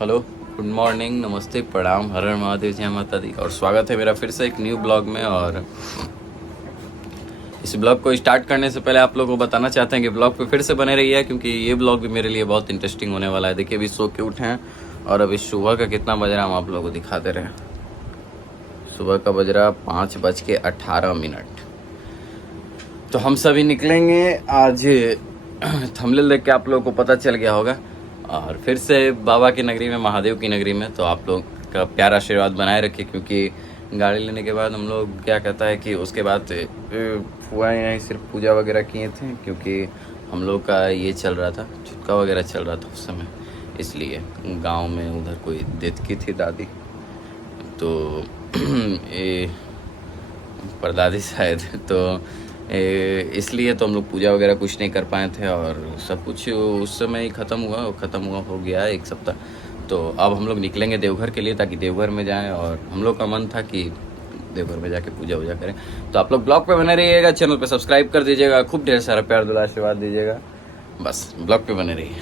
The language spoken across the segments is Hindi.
हेलो, गुड मॉर्निंग, नमस्ते, प्रणाम, हर हर महादेव, जय माता दी। और स्वागत है मेरा फिर से एक न्यू ब्लॉग में। और इस ब्लॉग को स्टार्ट करने से पहले आप लोगों को बताना चाहते हैं कि ब्लॉग पे फिर से बने रहिए, क्योंकि ये ब्लॉग भी मेरे लिए बहुत इंटरेस्टिंग होने वाला है। देखिए अभी सो के उठे हैं और अभी सुबह का कितना बज रहा है हम आप लोगों को दिखा दे रहे हैं। सुबह का बज रहा 5:18। तो हम सभी निकलेंगे आज। थंबनेल देख के आप लोगों को पता चल गया होगा। और फिर से बाबा की नगरी में, महादेव की नगरी में। तो आप लोग का प्यारा आशीर्वाद बनाए रखिए, क्योंकि गाड़ी लेने के बाद हम लोग क्या कहता है कि उसके बाद हुआ नहीं, सिर्फ पूजा वगैरह किए थे, क्योंकि हम लोग का ये चल रहा था, छुटका वगैरह चल रहा था उस समय। इसलिए गांव में उधर कोई डेथ की थी दादी, तो ये परदादी शायद, तो इसलिए तो हम लोग पूजा वगैरह कुछ नहीं कर पाए थे। और सब कुछ उस समय ही ख़त्म हुआ हो गया है एक सप्ताह। तो अब हम लोग निकलेंगे देवघर के लिए, ताकि देवघर में जाएं। और हम लोग का मन था कि देवघर में जाके पूजा वूजा करें। तो आप लोग ब्लॉग पे बने रहिएगा, चैनल पे सब्सक्राइब कर दीजिएगा, खूब ढेर सारा प्यार दुलार आशीर्वाद दीजिएगा। बस ब्लॉग पे बने रहिए।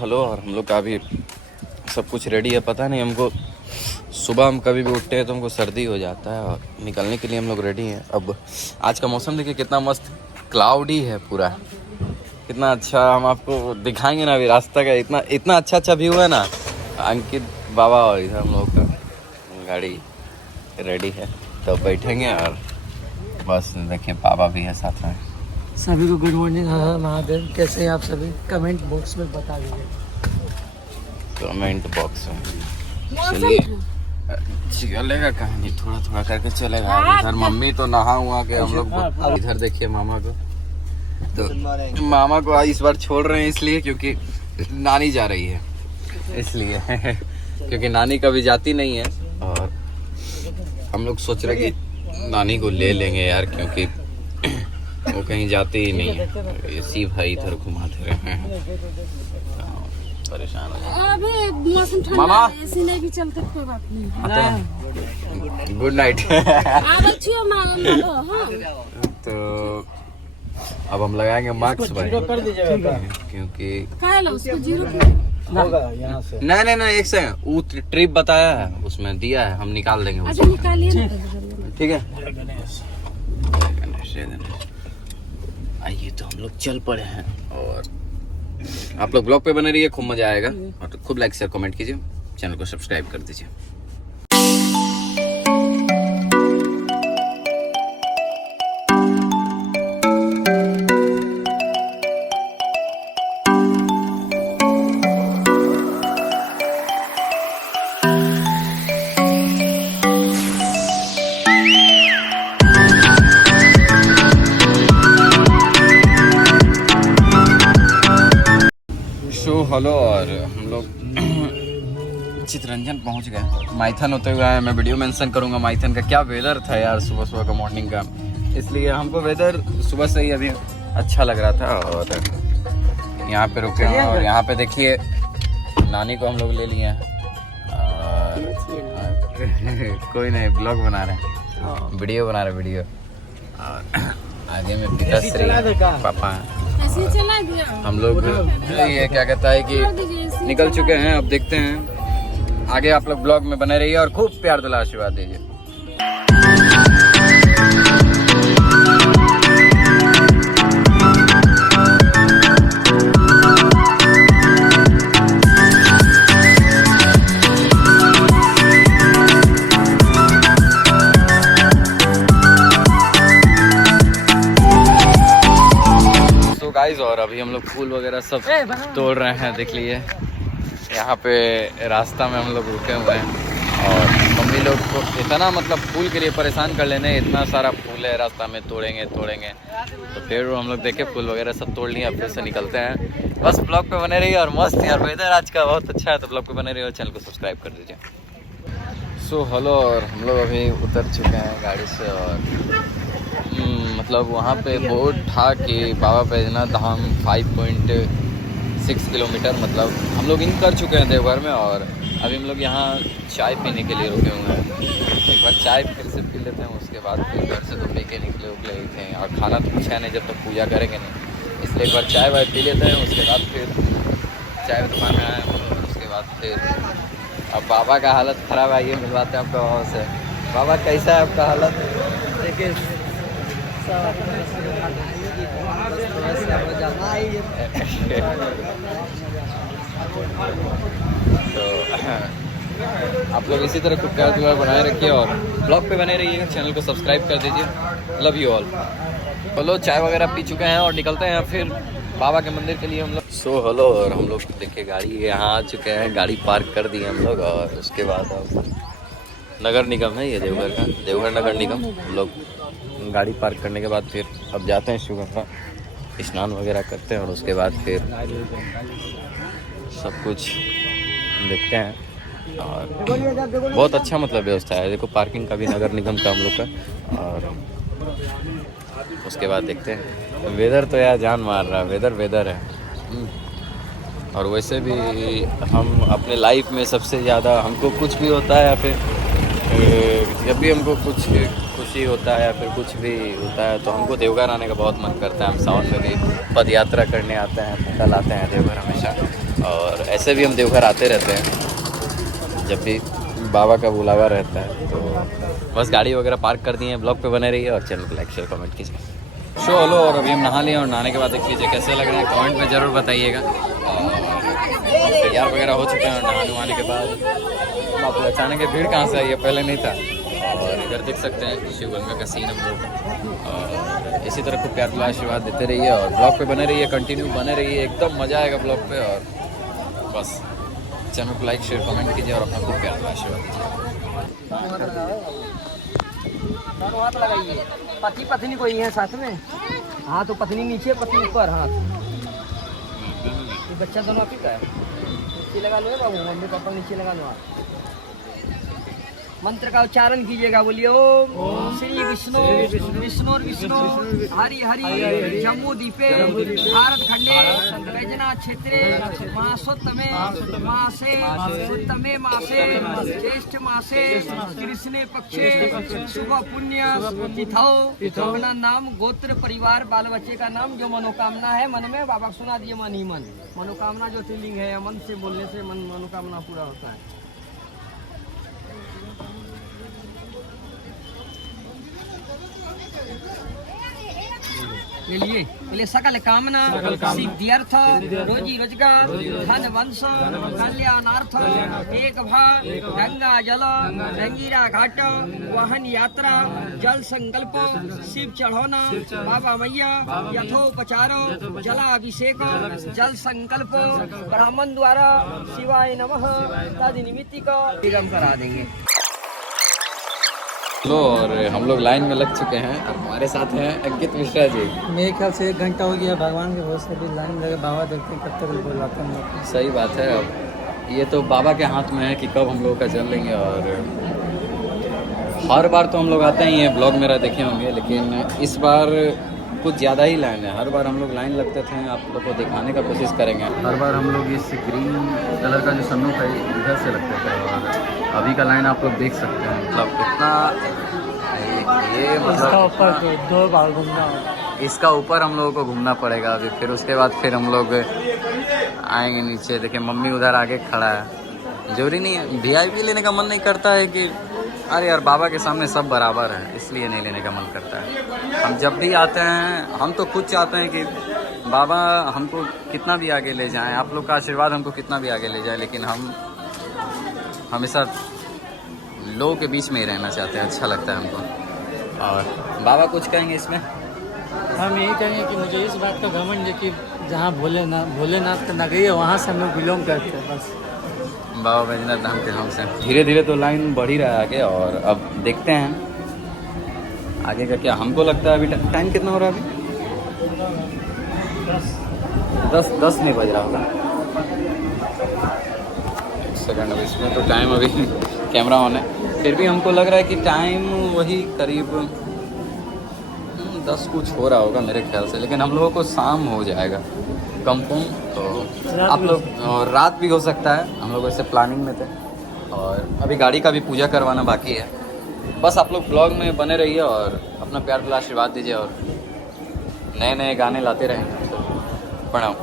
हेलो, और हम लोग का अभी सब कुछ रेडी है। पता नहीं, हमको सुबह हम कभी भी उठते हैं तो हमको सर्दी हो जाता है, और निकलने के लिए हम लोग रेडी हैं। अब आज का मौसम देखिए कितना मस्त क्लाउडी है पूरा, कितना अच्छा। हम आपको दिखाएंगे ना अभी रास्ता का, इतना अच्छा व्यू है ना। अंकित बाबा और इधर हम लोग का गाड़ी रेडी है, तो बैठेंगे। और बस देखिए बाबा भी है साथ में। सभी को गुड मॉर्निंग। हाँ महादेव, कैसे हैं आप सभी? कमेंट बॉक्स में बता दीजिए। कमेंट बॉक्स में चलिए, चलेगा कहानी थोड़ा थोड़ा करके चलेगा। इधर मम्मी तो नहा हुआ के हम लोग, इधर देखिए मामा को, तो मामा को इस बार छोड़ रहे हैं इसलिए क्योंकि नानी जा रही है, इसलिए क्योंकि नानी कभी जाती नहीं है। और हम लोग सोच रहे कि नानी को ले लेंगे यार, क्योंकि वो कहीं जाती ही नहीं है। इसी भाई इधर घुमाते रहे हैं, परेशान हो। अभी मौसम ठंडा है, इसलिए भी चलते कोई बात नहीं। Good night. तो अब हम लगाएंगे मार्क्स भाई, क्योंकि नहीं एक सेकंड, वो ट्रिप बताया है उसमें दिया है, हम निकाल देंगे उसको। निकालिए, ठीक है। आइए तो हम लोग चल पड़े हैं। और आप लोग ब्लॉग पे बने रहिए, खूब मजा आएगा। और खूब लाइक शेयर कमेंट कीजिए, चैनल को सब्सक्राइब कर दीजिए। हेलो, और हम लोग चितरंजन पहुंच गए। माइथन होते हुए आए। मैं वीडियो मेंशन करूंगा माइथन का। क्या वेदर था यार सुबह सुबह का, मॉर्निंग का, इसलिए हमको वेदर सुबह से ही अभी अच्छा लग रहा था। और यहाँ पे रुके हैं, और यहाँ पे देखिए नानी को हम लोग ले लिए हैं। कोई नहीं, ब्लॉग बना रहे हैं, वीडियो बना रहे हैं, वीडियो। और आगे में पिताश्री पापा हैं। हम लोग ये क्या कहता है कि निकल चुके हैं। अब देखते हैं आगे। आप लोग ब्लॉग में बने रहिए और खूब प्यार दुलार आशीर्वाद दीजिए। गाइस, और अभी हम लोग फूल वगैरह सब तोड़ रहे हैं, देख लिए। यहाँ पे रास्ता में हम लोग रुके हुए हैं, और मम्मी लोग को इतना मतलब फूल के लिए परेशान कर लेने, इतना सारा फूल है रास्ता में, तोड़ेंगे। तो फिर हम लोग देखे फूल वगैरह सब तोड़ लिए, अब फिर से निकलते हैं। बस ब्लॉग पे बने रहिए। और मस्त यार वेदर आज का बहुत अच्छा है, तो ब्लॉग पे बने रहिए और चैनल को सब्सक्राइब कर दीजिए। हेलो, और हम लोग अभी उतर चुके हैं गाड़ी से। और मतलब वहाँ पे बोर्ड था कि बाबा बैजनाथ धाम 5.6 किलोमीटर, मतलब हम लोग इन कर चुके हैं देवघर में। और अभी हम लोग यहाँ चाय पीने के लिए रुके हुए हैं। एक बार चाय फिर से पी लेते हैं, उसके बाद फिर घर से तो पी के निकले ही थे। और खाना तो कुछ है नहीं जब तक पूजा करेंगे नहीं, इसलिए एक बार चाय वाय पी लेते हैं। उसके बाद फिर चाय दुकान में आए, उसके बाद फिर अब बाबा का हालत ख़राब है, ये मिलवाते हैं आपका बाबा से। बाबा कैसा है आपका हालत? देखिए तो आप लोग इसी तरह कुछ प्यार बनाए रखिए और ब्लॉग पे बने रहिएगा, चैनल को सब्सक्राइब कर दीजिए। Love you all. चलो चाय वगैरह पी चुके हैं और निकलते हैं फिर बाबा के मंदिर के लिए हम लोग। सो हेलो, और हम लोग देखिए गाड़ी यहाँ आ चुके हैं, गाड़ी पार्क कर दी है हम लोग। और उसके बाद अब नगर निगम है ये देवघर का, देवघर नगर निगम। हम लोग गाड़ी पार्क करने के बाद फिर अब जाते हैं शिव गंगा, स्नान वगैरह करते हैं और उसके बाद फिर सब कुछ देखते हैं। और बहुत अच्छा मतलब व्यवस्था है, देखो पार्किंग का भी नगर निगम का हम लोग का। और उसके बाद देखते हैं। वेदर तो यार जान मार रहा है, वेदर है। और वैसे भी हम अपने लाइफ में सबसे ज़्यादा हमको कुछ भी होता है या फिर जब भी हमको कुछ खुशी होता है या फिर कुछ भी होता है तो हमको देवघर आने का बहुत मन करता है। हम सावन में भी पद यात्रा करने आते हैं, पैदल आते हैं देवघर हमेशा। और ऐसे भी हम देवघर आते रहते हैं जब भी बाबा का बुलावा रहता है। तो बस गाड़ी वगैरह पार्क कर दी है। ब्लॉग पे बने रहिए और चैनल को लाइक शेयर कमेंट कीजिए। शो हेलो, और अभी हम नहा लिए और नहाने के बाद देख लीजिए कैसे लग रहे हैं, कमेंट में ज़रूर बताइएगा। और तैयार वगैरह हो चुके हैं और नहाने के बाद आप अचानक के भीड़ कहाँ से आई है, पहले नहीं था। और इधर देख सकते हैं शिव गंगा का सीन हम लोग। और इसी तरह खूब प्यार दुआ आशीर्वाद देते रहिए और ब्लॉग पे बने रहिए, कंटिन्यू बने रहिए, एकदम मज़ा आएगा ब्लॉग पे। और बस चैनल को लाइक शेयर कमेंट कीजिए और अपना खूब प्यार दुआ आशीर्वाद दीजिए। दोनों हाथ लगाइए, पति पत्नी कोई है साथ में? हाँ तो पत्नी नीचे, पति ऊपर, हाथ। ये बच्चा दोनों आप ही का है, नीचे लगा लो बाबू, मम्मी पापा नीचे लगा लो। मंत्र का उच्चारण कीजिएगा, बोलिए ओम श्री विष्णु विष्णु विष्णु हरि हरि जम्मू द्वीपे भारत खंडे वैजनाथ क्षेत्रे मासोत्तमे मासे उत्तमे मासे ज्येष्ठ मासे कृष्णे पक्षे शुभ पुण्य तिथौ अपना नाम, गोत्र, परिवार, बाल बच्चे का नाम, जो मनोकामना है मन में बाबा सुना दिए मन ही मन। मनोकामना ज्योतिर्लिंग है, मन से बोलने से मन मनोकामना पूरा होता है। लिए सकल कामना सिद्ध्यर्थ रोजी रोजगार धन वंश कल्याणार्थ एक भाग गंगा जल गंगीरा घाट वाहन यात्रा जल संकल्प शिव चढ़ौना बाबा मैया यथोपचार जलाभिषेक जल संकल्प ब्राह्मण द्वारा शिवाय नमः तद निमित्त का निगम करा देंगे। लो, और हम लोग लाइन में लग चुके हैं और हमारे साथ हैं अंकित मिश्रा जी। मेरे ख्याल से 1 घंटा हो गया, भगवान के भरोसे भी लाइन लगे, बाबा देखते हैं कब तक बुलाते हैं हम लोग। सही बात है, अब ये तो बाबा के हाथ में है कि कब हम लोग का चल लेंगे। और हर बार तो हम लोग आते हैं, ये ब्लॉग मेरा देखे होंगे, लेकिन इस बार कुछ ज़्यादा ही लाइन है। हर बार हम लोग लाइन लगते थे, आप लोग को दिखाने का कोशिश करेंगे। हर बार हम लोग इस ग्रीन कलर का जो सन्नूफ है इधर से लगते थे और अभी का लाइन आप लोग देख सकते हैं, मतलब कितना ये मतलब ऊपर 2 बार घूमना होगा। इसका ऊपर हम लोगों को घूमना पड़ेगा अभी। फिर उसके बाद फिर हम लोग आएंगे नीचे। देखिए मम्मी उधर आगे खड़ा है। जरूरी नहीं है, वीआईपी लेने का मन नहीं करता है कि अरे यार बाबा के सामने सब बराबर है, इसलिए नहीं लेने का मन करता है। हम जब भी आते हैं हम तो खुद चाहते हैं कि बाबा हमको कितना भी आगे ले जाएं, आप लोग का आशीर्वाद हमको कितना भी आगे ले जाए, लेकिन हम हमेशा लोगों के बीच में ही रहना चाहते हैं, अच्छा लगता है हमको। और बाबा कुछ कहेंगे इसमें? हम यही कहेंगे कि मुझे इस बात का घमंड है कि जहाँ भोलेनाथ का नगरी है वहाँ से हम लोग बिलोंग करते हैं। बस बाबा बैजनाथ धाम के नाम से धीरे धीरे तो लाइन बढ़ ही रहा है आगे। और अब देखते हैं आगे का क्या। हमको लगता है अभी टाइम कितना हो रहा है? अभी 10 नहीं बज रहा होगा। 1 सेकंड, अभी इसमें तो टाइम अभी कैमरा ऑन है, फिर भी हमको लग रहा है कि टाइम वही करीब 10 कुछ हो रहा होगा मेरे ख्याल से। लेकिन हम लोगों को शाम हो जाएगा कंफर्म, तो आप लोग और रात भी हो सकता है। हम लोग ऐसे प्लानिंग में थे और अभी गाड़ी का भी पूजा करवाना बाकी है। बस आप लोग ब्लॉग में बने रहिए और अपना प्यार भरा आशीर्वाद दीजिए और नए नए गाने लाते रहेंगे। प्रणाम।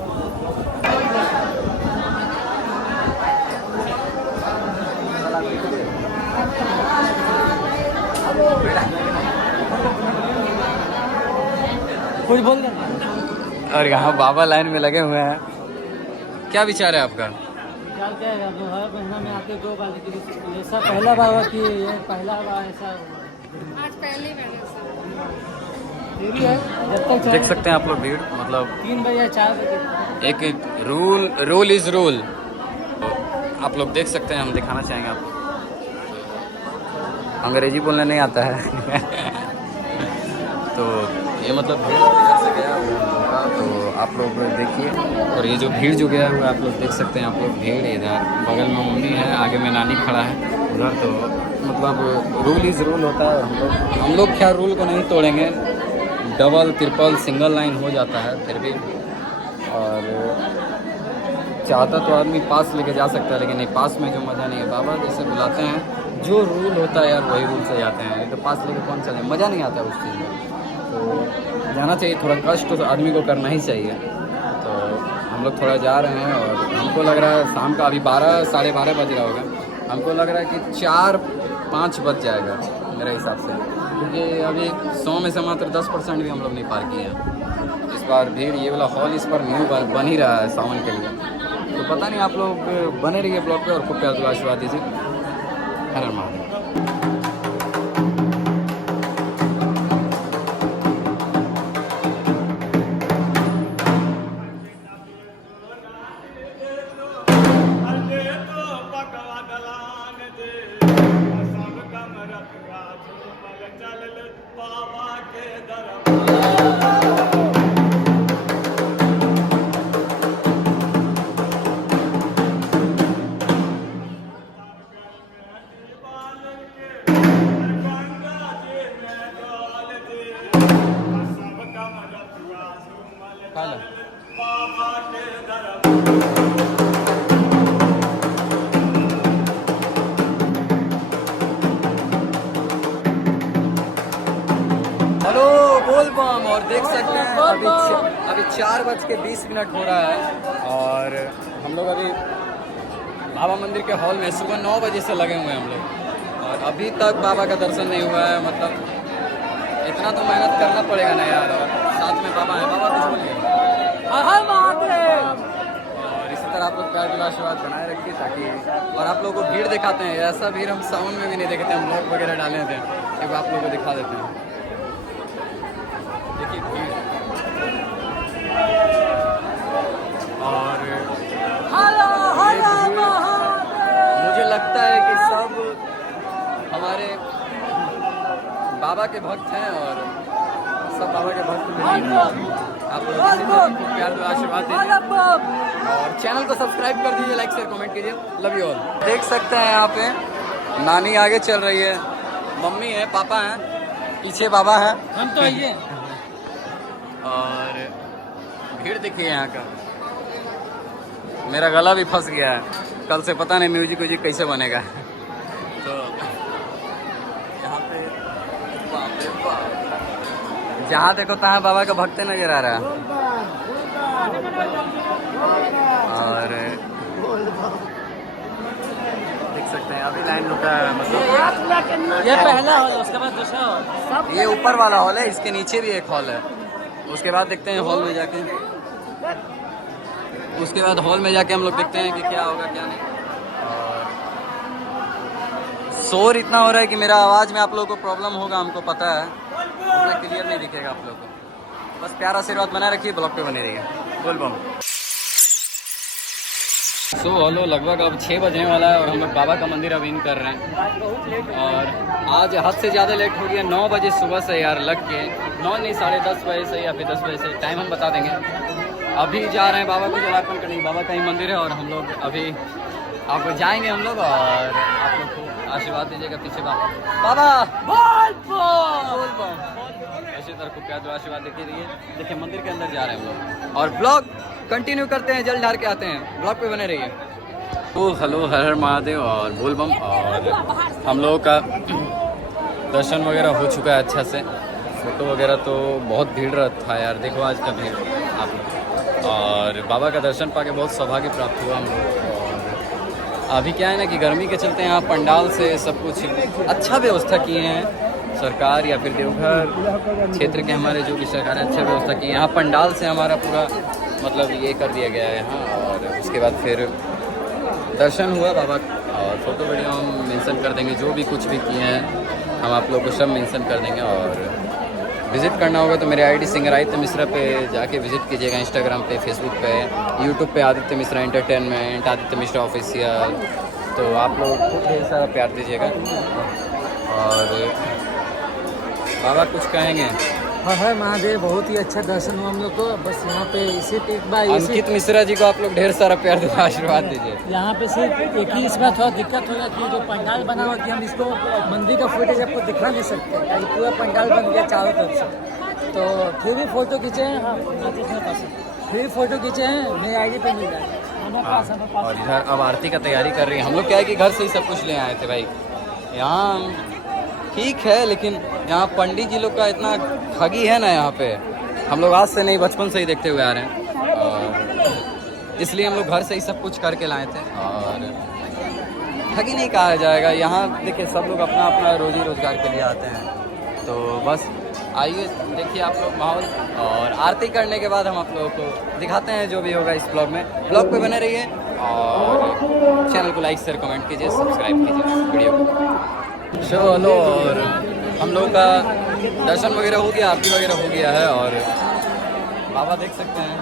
कुछ बोल देना। और यहाँ बाबा लाइन में लगे हुए हैं। क्या विचार है आपका? विचार क्या है, अब हर महीना में आते 2 बार, लेकिन ऐसा पहला बार हुआ कि ये पहला बार ऐसा हुआ। आज पहले मैंने देरी है, जब तक देख सकते हैं आप लोग भीड़, मतलब 3 बजे या 4 बजे। एक रूल इज रूल। आप लोग देख सकते हैं, हम दिखाना चाहेंगे आपको। अंग्रेजी बोलने नहीं आता है तो ये मतलब भीड़ इधर से गया हुआ, तो आप लोग देखिए। और ये जो भीड़ जो गया हुआ आप लोग देख सकते हैं। आप लोग भीड़ इधर बगल में मम्मी है, आगे में नानी खड़ा है उधर। तो मतलब रूल इज़ रूल होता है। हम लोग क्या रूल को नहीं तोड़ेंगे। डबल ट्रिपल सिंगल लाइन हो जाता है फिर भी। और चाहता तो आदमी पास लेके जा सकता है, लेकिन नहीं, पास में जो मज़ा नहीं है। बाबा जैसे बुलाते हैं, जो रूल होता है यार वही रूल से जाते हैं। तो पास लेके कौन चले, मज़ा नहीं आता उस चीज़ में। तो जाना चाहिए, थोड़ा कष्ट तो आदमी को करना ही चाहिए। तो हम लोग थोड़ा जा रहे हैं और हमको लग रहा है शाम का अभी 12 साढ़े 12 बज रहा होगा। हमको लग रहा है कि 4-5 बज जाएगा मेरे हिसाब से, क्योंकि अभी 100 में से मात्र 10% भी हम लोग नहीं पार किए हैं। इस बार भीड़, ये वाला हॉल इस पर न्यू बन ही रहा है सावन के लिए। तो पता नहीं, आप लोग बने रहिए ब्लॉग पे और खूब प्यार दुआ आशीर्वाद दीजिए। हर हर महादेव। हेलो बोल बम। और देख सकते हैं अभी 4:20 हो रहा है और हम लोग अभी बाबा मंदिर के हॉल में सुबह 9 बजे से लगे हुए हैं हम लोग, और अभी तक बाबा का दर्शन नहीं हुआ है। मतलब इतना तो मेहनत करना पड़ेगा ना यार। और साथ में बाबा है, बाबा कुछ बोलिए। और इसी तरह आप लोग प्यार दुआ आशीर्वाद बनाए रखिए ताकि। और आप लोगों को भीड़ दिखाते हैं, ऐसा भीड़ हम सावन में भी नहीं देखते। हम ब्लॉग वगैरह डाले थे, एक आप लोगों को दिखा देते हैं। देखिए भीड़। और मुझे लगता है कि सब हमारे बाबा के भक्त हैं और सब बाबा के भक्त हैं। आप लोग इसी तरह खूब प्यार दो, आशीर्वाद दीजिए और चैनल को सब्सक्राइब कर दीजिए, लाइक शेयर कमेंट कीजिए। Love you all. देख सकते हैं यहाँ पे नानी आगे चल रही है, मम्मी है, पापा हैं, पीछे बाबा है, हम तो आइए। और भीड़ देखिए यहाँ का। मेरा गला भी फंस गया है, कल से पता नहीं म्यूजिक व्यूजिक कैसे बनेगा। तो यहाँ पे बाप रे बाप, जहाँ देखो तहाँ बाबा का भक्त नजर आ रहा है। और देख सकते हैं अभी लाइन रुका है। मतलब ये पहला हॉल, उसके बाद दूसरा हॉल। ये ऊपर वाला हॉल है, इसके नीचे भी एक हॉल है। उसके बाद देखते हैं हॉल में जाके, उसके बाद हॉल में जाके हम लोग देखते हैं कि क्या होगा क्या नहीं। और शोर इतना हो रहा है कि मेरा आवाज़ में आप लोगों को प्रॉब्लम होगा, हमको पता है, उतना क्लियर नहीं दिखेगा आप लोगों को। बस प्यार आशीर्वाद बनाए रखिए, ब्लॉग पे बने रहिए। बोल बम। सो हेलो, लगभग अब 6 बजने वाला है और हम लोग बाबा का मंदिर अब इन कर रहे हैं। और आज हद से ज़्यादा लेट हो गया, 9 बजे सुबह से यार लग के 9 नहीं 10:30 बजे से या फिर 10 बजे से, टाइम हम बता देंगे। अभी जा रहे हैं बाबा को जलार्पण करने। बाबा का ही मंदिर है और हम लोग अभी आपको जाएंगे हम लोग, और आप लोग को आशीर्वाद दीजिएगा पीछे बाबा बोल बम। इसी तरह को प्यार दो आशीर्वाद देते रहिए। देखिए मंदिर के अंदर जा रहे हैं हम लोग और ब्लॉग कंटिन्यू करते हैं, जल ढार के आते हैं, ब्लॉग पे बने रहिए। तो हेलो, हर हर महादेव और बोल बम। और हम लोगों का दर्शन वगैरह हो चुका है अच्छा से। फोटो वगैरह तो बहुत भीड़ था यार, देखो आज का भीड़ आप लोग। और बाबा का दर्शन पाके बहुत सौभाग्य प्राप्त हुआ हम लोग। और अभी क्या है ना कि गर्मी के चलते यहाँ पंडाल से सब कुछ अच्छा व्यवस्था किए हैं, सरकार या फिर देवघर क्षेत्र के हमारे जो भी सरकार है अच्छा व्यवस्था की। यहाँ पंडाल से हमारा पूरा मतलब ये कर दिया गया है यहाँ। और उसके बाद फिर दर्शन हुआ बाबा और फ़ोटो वीडियो हम मेंशन कर देंगे, जो भी कुछ भी किए हैं हम आप लोगों को सब मेंशन कर देंगे। और विज़िट करना होगा तो मेरे आईडी सिंगर आदित्य मिश्रा पे जाके विज़िट कीजिएगा, इंस्टाग्राम पे, फेसबुक पे, यूट्यूब पे आदित्य मिश्रा एंटरटेनमेंट, आदित्य मिश्रा ऑफिशियल। तो आप लोग खूब ढेर सारा प्यार दीजिएगा। और बाबा कुछ कहेंगे? हाँ है महादेव, बहुत ही अच्छा दर्शन हुआ हम लोग को। बस यहाँ पे इसी एक बार अंकित मिश्रा जी को आप लोग ढेर सारा प्यार देना, आशीर्वाद दीजिए। यहाँ पे सिर्फ एक ही इसमें थोड़ा दिक्कत हो जाती है, जो पंडाल बना हुआ कि हम इसको मंदिर का फुटेज आपको दिखा नहीं सकते, क्योंकि पूरा पंडाल बन गया चारों तरफ से। तो फिर भी फ़ोटो खींचे हैं, हाँ फिर फोटो खींचे हैं, मेरे आईडी पे मिल जाएगा। और इधर अब आरती का तैयारी कर रही है। हम लोग क्या है कि घर से ही सब कुछ ले आए थे भाई। यहाँ ठीक है, लेकिन यहाँ पंडित जी लोग का इतना ठगी है ना यहाँ पे, हम लोग आज से नहीं बचपन से ही देखते हुए आ रहे हैं। और इसलिए हम लोग घर से ही सब कुछ करके लाए थे। और ठगी नहीं कहा जाएगा, यहाँ देखिए सब लोग अपना अपना रोजी रोजगार के लिए आते हैं। तो बस आइए देखिए आप लोग माहौल, और आरती करने के बाद हम आप लोगों को दिखाते हैं जो भी होगा इस ब्लॉग में। ब्लॉग पे बने रहिए और चैनल को लाइक शेयर कमेंट कीजिए, सब्सक्राइब कीजिए वीडियो को। चलो, और हम लोगों का दर्शन वगैरह हो गया, आरती वगैरह हो गया है। और बाबा देख सकते हैं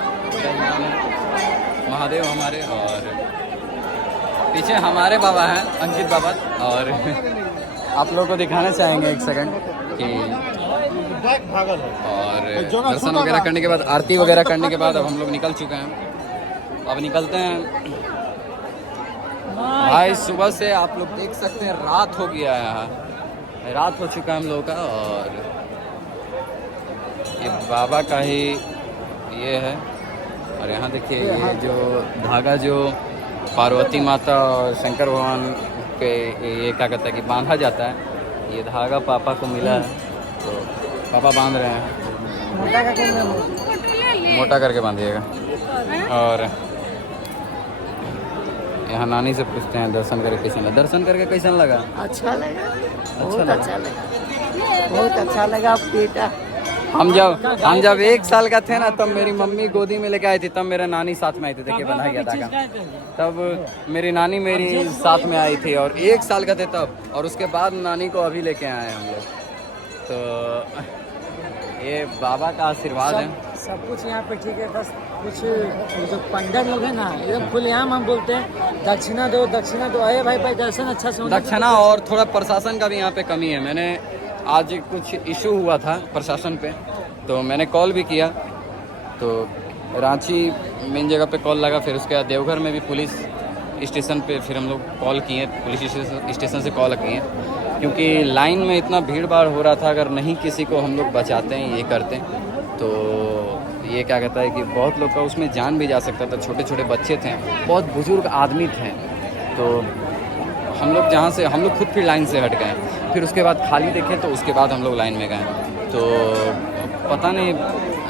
महादेव हमारे, और पीछे हमारे बाबा हैं अंकित बाबा। और आप लोगों को दिखाना चाहेंगे एक सेकंड कि और दर्शन वगैरह करने के बाद, आरती वगैरह करने के बाद अब हम लोग निकल चुके हैं। अब निकलते हैं भाई। सुबह से आप लोग देख सकते हैं रात हो गया है, यहाँ रात हो चुका है हम लोगों का। और ये बाबा का ही ये है। और यहाँ देखिए ये जो धागा जो पार्वती माता और शंकर भगवान पे ये क्या कहता है कि बांधा जाता है, ये धागा पापा को मिला है, तो पापा बांध रहे हैं। मोटा करके बांधिएगा। और यहाँ नानी से पूछते हैं दर्शन करके कैसा लगा। दर्शन करके कैसा लगा? अच्छा लगा, बहुत अच्छा लगा, बहुत अच्छा लगा बेटा। हम जब 1 साल का थे ना, तब मेरी मम्मी गोदी में लेके आई थी, तब मेरा नानी साथ में आई थी। देखिए बंधा गया धागा, तब मेरी नानी मेरी साथ में आई थी। और 1 साल का थे तब, और उसके बाद नानी को अभी लेके आए हम लोग। तो ये बाबा का आशीर्वाद है। सब कुछ यहाँ पे ठीक है, बस कुछ जो पंडित लोग हैं ना एकदम खुलेआम हम बोलते हैं दक्षिणा दो दक्षिणा दो। अरे भाई भाई दर्शन अच्छा से दक्षिणा, और थोड़ा प्रशासन का भी यहाँ पे कमी है। मैंने आज कुछ इशू हुआ था प्रशासन पे, तो मैंने कॉल भी किया, तो रांची मेन जगह पे कॉल लगा। फिर उसके बाद देवघर में भी पुलिस स्टेशन पे फिर हम लोग कॉल किए, पुलिस स्टेशन से कॉल किए, क्योंकि लाइन में इतना भीड़ भाड़ हो रहा था। अगर नहीं किसी को हम लोग बचाते हैं, ये करते हैं, तो ये क्या कहता है कि बहुत लोग का उसमें जान भी जा सकता था। छोटे छोटे बच्चे थे, बहुत बुजुर्ग आदमी थे। तो हम लोग जहाँ से हम लोग खुद फिर लाइन से हट गए। फिर उसके बाद खाली देखे, तो उसके बाद हम लोग लाइन में गए। तो पता नहीं,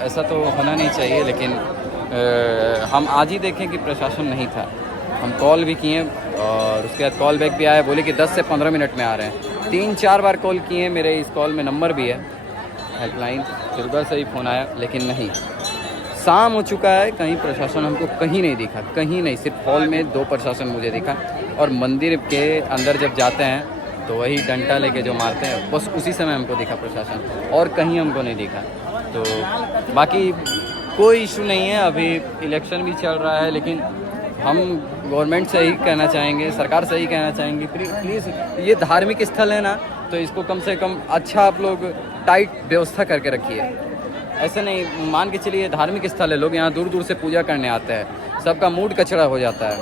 ऐसा तो होना नहीं चाहिए, लेकिन हम आज ही देखें कि प्रशासन नहीं था। हम कॉल भी किए, और उसके बाद कॉल बैक भी आया, बोले कि 10 से 15 मिनट में आ रहे हैं। 3-4 बार कॉल किए, मेरे इस कॉल में नंबर भी है, हेल्पलाइन, सुबह से ही फ़ोन आया, लेकिन नहीं। शाम हो चुका है, कहीं प्रशासन हमको कहीं नहीं दिखा, कहीं नहीं। सिर्फ हॉल में 2 प्रशासन मुझे दिखा, और मंदिर के अंदर जब जाते हैं तो वही डंडा लेके जो मारते हैं, बस उसी समय हमको दिखा प्रशासन, और कहीं हमको नहीं दिखा। तो बाकी कोई इशू नहीं है। अभी इलेक्शन भी चल रहा है, लेकिन हम गवर्नमेंट से ही कहना चाहेंगे, सरकार से ही कहना चाहेंगे, प्लीज़ ये धार्मिक स्थल है ना, तो इसको कम से कम अच्छा आप लोग टाइट व्यवस्था करके रखिए। ऐसे नहीं, मान के चलिए धार्मिक स्थल है, लोग यहाँ दूर दूर से पूजा करने आते हैं, सबका मूड कचड़ा हो जाता है।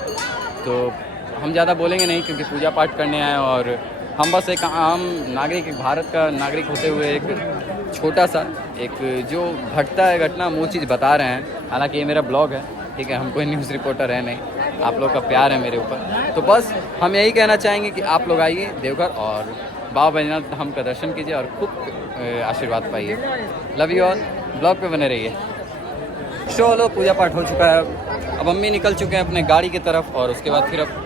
तो हम ज़्यादा बोलेंगे नहीं, क्योंकि पूजा पाठ करने आए, और हम बस एक आम नागरिक, एक भारत का नागरिक होते हुए एक छोटा सा एक जो घटता है घटना, वो चीज़ बता रहे हैं। हालांकि ये मेरा ब्लॉग है, ठीक है, हम कोई न्यूज़ रिपोर्टर है नहीं, आप लोग का प्यार है मेरे ऊपर। तो बस हम यही कहना चाहेंगे कि आप लोग आइए देवघर, और बाबा बैजनाथ धाम का दर्शन कीजिए, और खूब आशीर्वाद पाइए। लव यू ऑल, ब्लॉग पे बने रहिए। चलो, पूजा पाठ हो चुका है, अब अम्मी निकल चुके हैं अपने गाड़ी की तरफ, और उसके बाद फिर अब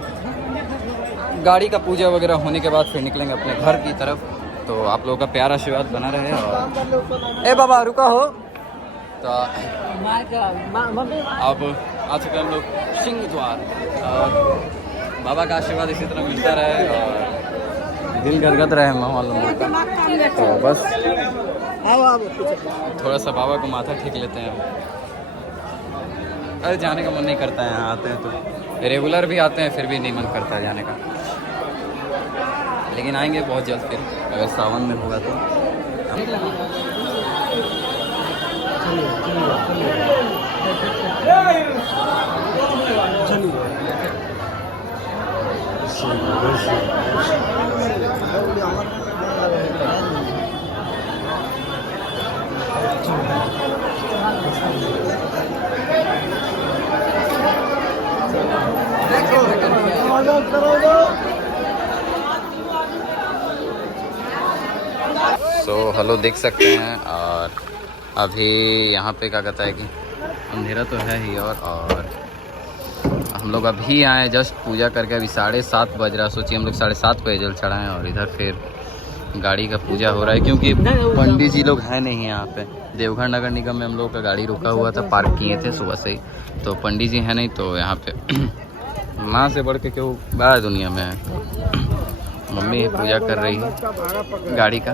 गाड़ी का पूजा वगैरह होने के बाद फिर निकलेंगे अपने घर की तरफ। तो आप लोगों का प्यार आशीर्वाद बना रहे और ए बाबा रुका हो। तो अब आ चुके हम लोग सिंह द्वार और बाबा का आशीर्वाद इसी तरह मिलता रहे और दिल गदगद रहे मालूम का। तो बस थोड़ा सा बाबा को माथा ठीक लेते हैं। अरे जाने का मन नहीं करता है, यहाँ आते हैं तो रेगुलर भी आते हैं फिर भी नहीं मन करता है जाने का, लेकिन आएंगे बहुत जल्द फिर अगर सावन में होगा तो। हेलो देख सकते हैं। और अभी यहाँ पे क्या कहता है कि अंधेरा तो है ही और हम लोग अभी आए जस्ट पूजा करके, अभी 7:30 बज रहा। सोचिए हम लोग 7:30 पे जल चढ़ाएँ और इधर फिर गाड़ी का पूजा हो रहा है क्योंकि पंडित जी लोग हैं नहीं यहाँ पे। देवघर नगर निगम में हम लोग का गाड़ी रुका हुआ था, पार्क किए थे सुबह से ही, तो पंडित जी हैं नहीं तो यहाँ पे माँ से बढ़ के क्यों बड़ा दुनिया में है। मम्मी पूजा कर रही है गाड़ी का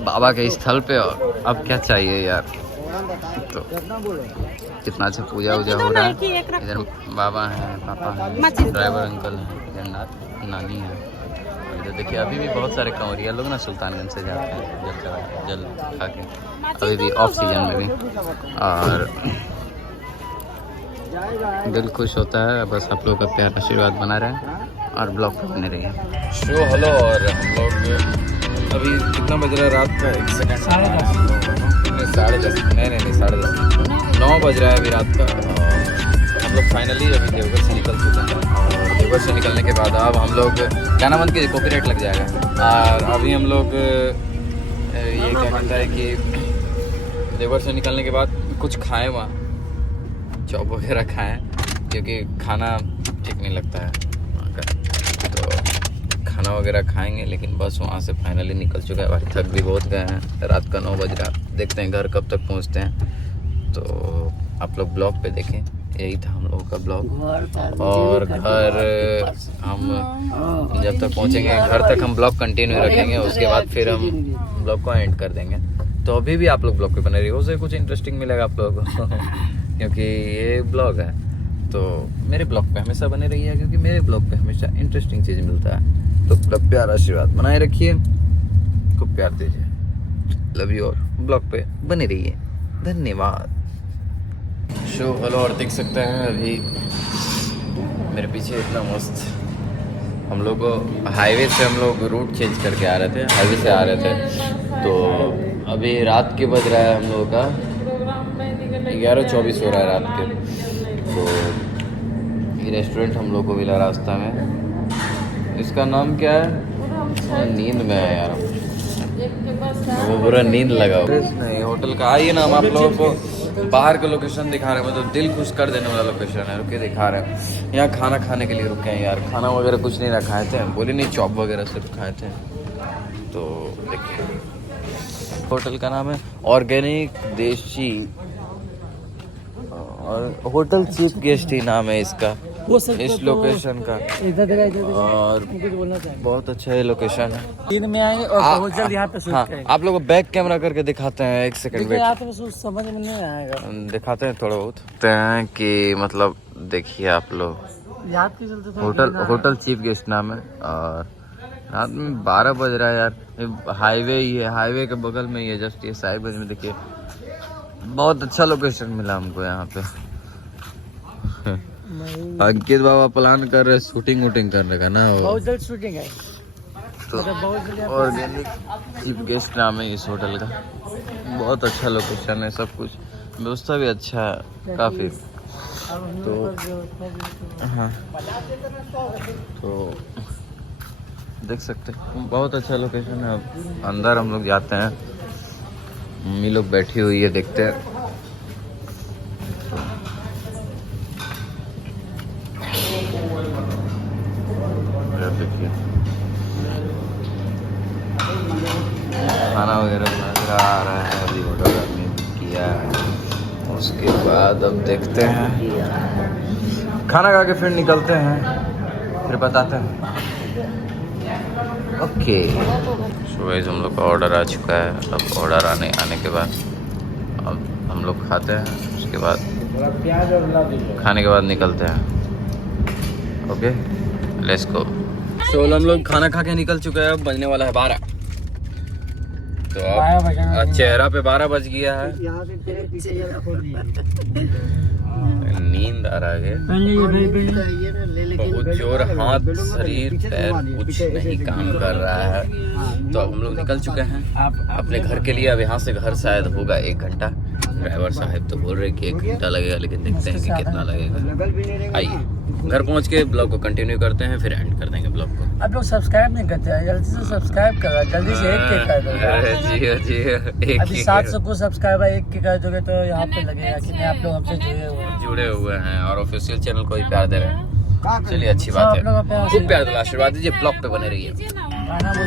बाबा के स्थल पे, और अब क्या चाहिए यार। तो कितना अच्छा पूजा वूजा हो रहा है। इधर बाबा हैं, पापा हैं, ड्राइवर अंकल हैं, इधर नानी है। इधर देखिए अभी भी बहुत सारे कंवरिया लोग ना सुल्तानगंज से जाते हैं जल खा के, अभी भी ऑफ सीजन में भी, और दिल खुश होता है। बस आप लोगों का प्यार आशीर्वाद बना रहे और ब्लॉग पे बने रहिए। Show hello. और हम लोग अभी कितना बज रहा है रात का, 1 सेकंड 10:30 नहीं 10:30 9 बज रहा है अभी रात का। और हम लोग फाइनली अभी देवघर से निकल चुके हैं और देवघर से निकलने के बाद अब हम लोग गाना बंद के कॉपीराइट लग जाएगा। और अभी हम लोग ये क्या कहता है कि देवघर से निकलने के बाद कुछ खाएँ, वहाँ चॉप वगैरह खाएँ क्योंकि खाना ठीक नहीं लगता है वहाँ का, तो खाना वगैरह खाएंगे। लेकिन बस वहाँ से फाइनली निकल चुका है, भाई थक भी बहुत गए हैं। रात का 9 बज रहा, देखते हैं घर कब तक पहुँचते हैं। तो आप लोग ब्लॉग पे देखें, यही था हम लोगों का ब्लॉग। और घर हम जब तक पहुँचेंगे घर तक हम ब्लॉग कंटिन्यू रखेंगे, उसके बाद फिर हम ब्लॉग को एंड कर देंगे। तो अभी भी आप लोग ब्लॉग पे बने रहिए, उससे कुछ इंटरेस्टिंग मिलेगा आप लोगों को क्योंकि ये ब्लॉग है। तो मेरे ब्लॉग पे हमेशा बने रहिए क्योंकि मेरे ब्लॉग पे हमेशा इंटरेस्टिंग चीज़ मिलता है। तो मतलब प्यार आशीर्वाद बनाए रखिए, खूब प्यार दीजिए, लव यू। और ब्लॉग पे बने रहिए, धन्यवाद। Show hello. और देख सकते हैं अभी मेरे पीछे इतना मस्त, हम लोग हाईवे से हम लोग रूट चेंज करके आ रहे थे, हाईवे से आ रहे थे। तो अभी रात के बज रहा है हम लोगों का 11:24 हो रहा है रात के। तो ये रेस्टोरेंट हम लोग को मिला रास्ता में, इसका नाम क्या है, नींद में है यार, वो पूरा नींद लगा नहीं होटल का। आइए ना, हम आप लोगों को बाहर का लोकेशन दिखा रहे हैं, मतलब दिल खुश कर देने वाला लोकेशन है, रुके दिखा रहे हैं। यहाँ खाना खाने के लिए रुके हैं यार, खाना वगैरह कुछ नहीं रखाए थे, बोले नहीं चॉप वगैरह सिर्फ खाए थे। तो देखिए होटल का नाम है ऑर्गेनिक देशी, और होटल चीफ गेस्ट ही नाम है इसका, इस लोकेशन का। और बहुत अच्छा है लोकेशन है। दिन में आएंगे और बहुत जल्द यहाँ पे शूट करेंगे। आप लोगों को बैक कैमरा करके दिखाते हैं, 1 सेकंड वेट, यहाँ पे समझ में नहीं आएगा, दिखाते हैं थोड़ा बहुत कि मतलब देखिए आप लोग, याद के चलते होटल चीफ गेस्ट नाम है। और रात में 12 बज रहा है यार, हाईवे ही है, हाईवे के बगल में ही है जस्ट, ये साइड में देखिए। बहुत अच्छा लोकेशन मिला हमको यहाँ पे। अंकित बाबा प्लान कर रहे शूटिंग वूटिंग करने का ना, बहुत जल्द शूटिंग है। तो ऑर्गेनिक चीफ गेस्ट नाम है इस होटल का। बहुत अच्छा लोकेशन है, सब कुछ व्यवस्था भी अच्छा है काफ़ी। तो हाँ, तो देख सकते हैं बहुत अच्छा लोकेशन है। अब अंदर हम लोग जाते हैं, मम्मी लोग बैठी हुई है, देखते हैं। देखिए खाना वगैरह नजर आ रहा है, अभी ऑर्डर हमने किया है। उसके बाद अब देखते हैं, खाना खा के फिर निकलते हैं, फिर बताते हैं। ओके गाइस, हम लोग का ऑर्डर आ चुका है। अब ऑर्डर आने के बाद अब हम लोग खाते हैं, उसके बाद खाने के बाद निकलते हैं। Okay let's go. तो हम लोग खाना खा के निकल चुके हैं, अब बजने वाला है 12। तो अब चेहरा पे 12 बज गया है, नींद आ रहा है, बहुत जोर, हाथ शरीर पैर कुछ नहीं काम कर रहा है। तो अब हम लोग निकल चुके हैं अपने घर के लिए। अब यहाँ से घर शायद होगा 1 घंटा। ड्राइवर साहब तो बोल रहे कि 1 घंटा लगेगा, लेकिन देखते हैं कि कितना लगेगा। आइए घर पहुँच के ब्लॉग को कंटिन्यू करते हैं, फिर एंड कर देंगे ब्लॉग को। आप लोग सब्सक्राइब नहीं करते हैं, जल्दी से सब्सक्राइब करो, जल्दी से 1 के कर दो। जी अभी 700 को सब्सक्राइबर 1 के कर दोगे तो यहाँ पे लगेगा कि नहीं आप लोग हमसे जुड़े हुए हैं और ऑफिशियल चैनल को भी प्यार दे रहे हैं। चलिए अच्छी बात है, खूब प्यार दो, आशीर्वाद दीजिए, ब्लॉग पे बने रहिए। गाना बोल